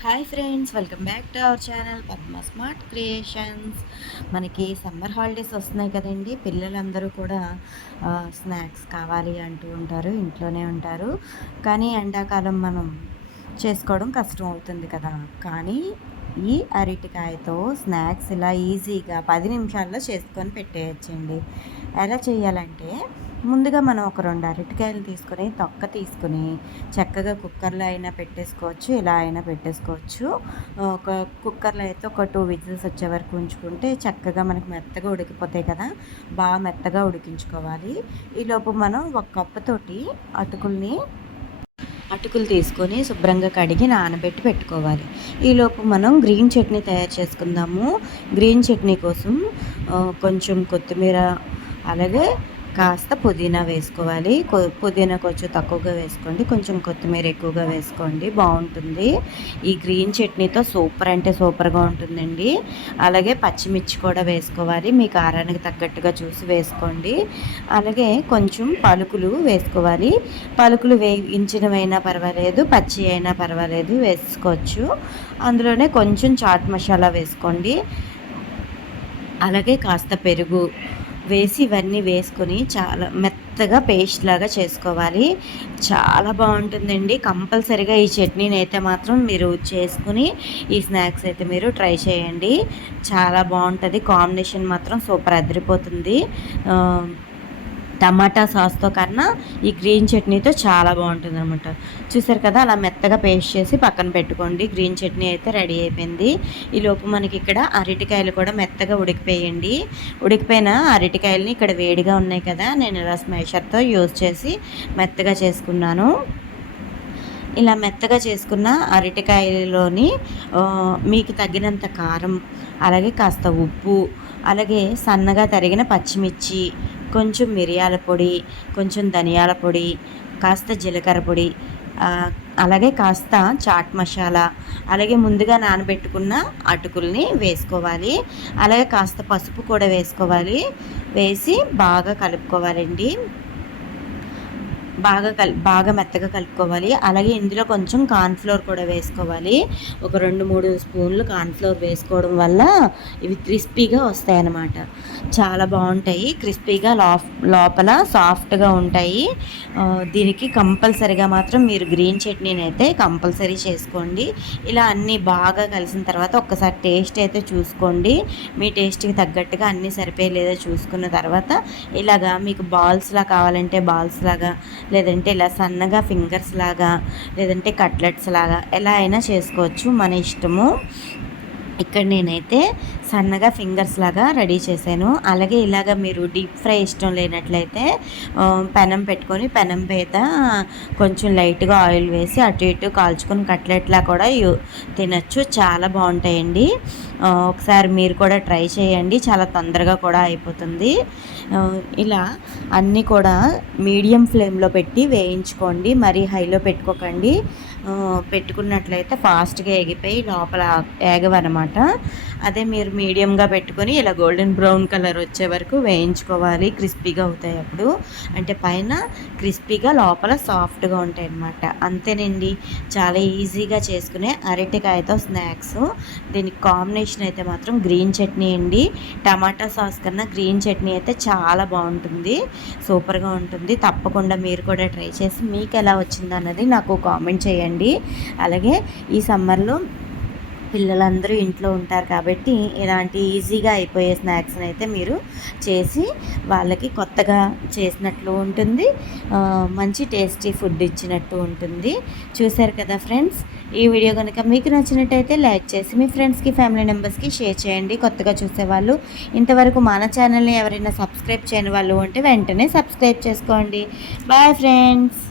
Hi friends welcome back to our channel Padma smart creations మనకి summer holidays వస్తున్నాయి కదండి. పిల్లలందరూ కూడా స్నాక్స్ కావాలి అంటూ ఉంటారు ఇంట్లోనే ఉంటారు. కానీ ఎండాకాలం మనం చేసుకోవడం కష్టం అవుతుంది కదా. కానీ ఈ అరటికాయతో స్నాక్స్ ఇలా ఈజీగా పది నిమిషాల్లో చేసుకొని పెట్టేయచ్చండి. ఎలా చేయాలంటే ముందుగా మనం ఒక రెండు అరటికాయలు తీసుకొని తొక్క తీసుకుని చక్కగా కుక్కర్లో అయినా పెట్టేసుకోవచ్చు ఇలా అయినా పెట్టేసుకోవచ్చు. ఒక కుక్కర్లో అయితే ఒక టూ విజిల్స్ వచ్చే వరకు ఉంచుకుంటే చక్కగా మనకి మెత్తగా ఉడికిపోతాయి కదా బాగా మెత్తగా ఉడికించుకోవాలి. ఈలోపు మనం ఒక కప్పుతోటి అటుకుల్ని అటుకులు తీసుకొని శుభ్రంగా కడిగి నానబెట్టి పెట్టుకోవాలి. ఈలోపు మనం గ్రీన్ చట్నీ తయారు చేసుకుందాము. గ్రీన్ చట్నీ కోసం కొంచెం కొత్తిమీర అలాగే కాస్త పుదీనా వేసుకోవాలి. పుదీనా కొంచెం తక్కువగా వేసుకోండి. కొంచెం కొత్తిమీర ఎక్కువగా వేసుకోండి. బాగుంటుంది. ఈ గ్రీన్ చట్నీతో సూపర్ అంటే సూపర్గా ఉంటుందండి. అలాగే పచ్చిమిర్చి కూడా వేసుకోవాలి. మీ కారానికి తగ్గట్టుగా చూసి వేసుకోండి. అలాగే కొంచెం పలుకులు వేసుకోవాలి. పలుకులు వేయించినవైనా పర్వాలేదు. పచ్చి అయినా పర్వాలేదు. వేసుకోవచ్చు. అందులోనే కొంచెం చాట్ మసాలా వేసుకోండి. అలాగే కాస్త పెరుగు వేసి ఇవన్నీ వేసుకొని చాలా మెత్తగా పేస్ట్ లాగా చేసుకోవాలి. చాలా బాగుంటుందండి. కంపల్సరిగా ఈ చట్నీని అయితే మాత్రం మీరు చేసుకుని ఈ స్నాక్స్ అయితే మీరు ట్రై చేయండి. చాలా బాగుంటుంది. కాంబినేషన్ మాత్రం సూపర్ అదిరిపోతుంది. టమాటా సాస్తో కన్నా ఈ గ్రీన్ చట్నీతో చాలా బాగుంటుంది అనమాట చూసారు కదా అలా మెత్తగా పేస్ట్ చేసి పక్కన పెట్టుకోండి. గ్రీన్ చట్నీ అయితే రెడీ అయిపోయింది. ఈ లోపు మనకి ఇక్కడ అరటికాయలు కూడా మెత్తగా ఉడికిపోయండి. ఉడికిపోయిన అరటికాయలని ఇక్కడ వేడిగా ఉన్నాయి కదా నేను ఇలా స్మేషర్తో యూజ్ చేసి మెత్తగా చేసుకున్నాను. ఇలా మెత్తగా చేసుకున్న అరటికాయలోని మీకు తగినంత కారం అలాగే కాస్త ఉప్పు అలాగే సన్నగా తరిగిన పచ్చిమిర్చి కొంచెం మిరియాల పొడి కొంచెం ధనియాల పొడి కాస్త జీలకర్ర పొడి అలాగే కాస్త చాట్ మసాలా అలాగే ముందుగా నానబెట్టుకున్న అటుకుల్ని వేసుకోవాలి. అలాగే కాస్త పసుపు కూడా వేసుకోవాలి. వేసి బాగా కలుపుకోవాలండి. బాగా కల్ బాగా మెత్తగా కలుపుకోవాలి. అలాగే ఇందులో కొంచెం కార్న్ఫ్లోర్ కూడా వేసుకోవాలి. ఒక రెండు మూడు స్పూన్లు కార్న్ఫ్లోర్ వేసుకోవడం వల్ల ఇవి క్రిస్పీగా వస్తాయి అన్నమాట చాలా బాగుంటాయి. క్రిస్పీగా లోపల సాఫ్ట్గా ఉంటాయి. దీనికి కంపల్సరిగా మాత్రం మీరు గ్రీన్ చట్నీని అయితే కంపల్సరీ చేసుకోండి. ఇలా అన్నీ బాగా కలిసిన తర్వాత ఒక్కసారి టేస్ట్ అయితే చూసుకోండి. మీ టేస్ట్కి తగ్గట్టుగా అన్నీ సరిపోయలేదో చూసుకున్న తర్వాత ఇలాగా మీకు బాల్స్లా కావాలంటే బాల్స్ లాగా లేదంటే ఇలా సన్నగా ఫింగర్స్ లాగా లేదంటే కట్లెట్స్ లాగా ఎలా అయినా చేసుకోవచ్చు మన ఇష్టము. ఇక్కడ నేనైతే సన్నగా ఫింగర్స్ లాగా రెడీ చేశాను. అలాగే ఇలాగ మీరు డీప్ ఫ్రై ఇష్టం లేనట్లయితే పెనం పెట్టుకొని పెనం పేద కొంచెం లైట్గా ఆయిల్ వేసి అటు ఇటు కాల్చుకొని కట్లెట్లా కూడా తినచ్చు. చాలా బాగుంటాయండి. ఒకసారి మీరు కూడా ట్రై చేయండి. చాలా తొందరగా కూడా అయిపోతుంది. ఇలా అన్నీ కూడా మీడియం ఫ్లేమ్లో పెట్టి వేయించుకోండి. మరీ హైలో పెట్టుకోకండి. పెట్టుకున్నట్లయితే ఫాస్ట్గా ఎగిపోయి లోపల ఏగవన్నమాట అదే మీరు మీడియంగా పెట్టుకొని ఇలా గోల్డెన్ బ్రౌన్ కలర్ వచ్చే వరకు వేయించుకోవాలి. క్రిస్పీగా అవుతాయి అప్పుడు. అంటే పైన క్రిస్పీగా లోపల సాఫ్ట్గా ఉంటాయి అన్నమాట. అంతేనండి. చాలా ఈజీగా చేసుకునే అరటికాయతో స్నాక్స్. దీనికి కాంబినేషన్ అయితే మాత్రం గ్రీన్ చట్నీ అండి. టమాటా సాస్ కన్నా గ్రీన్ చట్నీ అయితే చాలా బాగుంటుంది. సూపర్గా ఉంటుంది. తప్పకుండా మీరు కూడా ట్రై చేసి మీకు ఎలా వచ్చిందన్నది నాకు కామెంట్ చేయండి. అలాగే ఈ సమ్మర్లో పిల్లలందరూ ఇంట్లో ఉంటారు కాబట్టి ఇలాంటి ఈజీగా అయిపోయే స్నాక్స్ని అయితే మీరు చేసి వాళ్ళకి కొత్తగా చేసినట్లు ఉంటుంది. మంచి టేస్టీ ఫుడ్ ఇచ్చినట్టు ఉంటుంది. చూశారు కదా ఫ్రెండ్స్? ఈ వీడియో కనుక మీకు నచ్చినట్టయితే లైక్ చేసి మీ ఫ్రెండ్స్కి ఫ్యామిలీ మెంబర్స్కి షేర్ చేయండి. కొత్తగా చూసేవాళ్ళు ఇంతవరకు మన ఛానల్ని ఎవరైనా సబ్స్క్రైబ్ చేయని వాళ్ళు ఉంటే వెంటనే సబ్స్క్రైబ్ చేసుకోండి. Bye friends!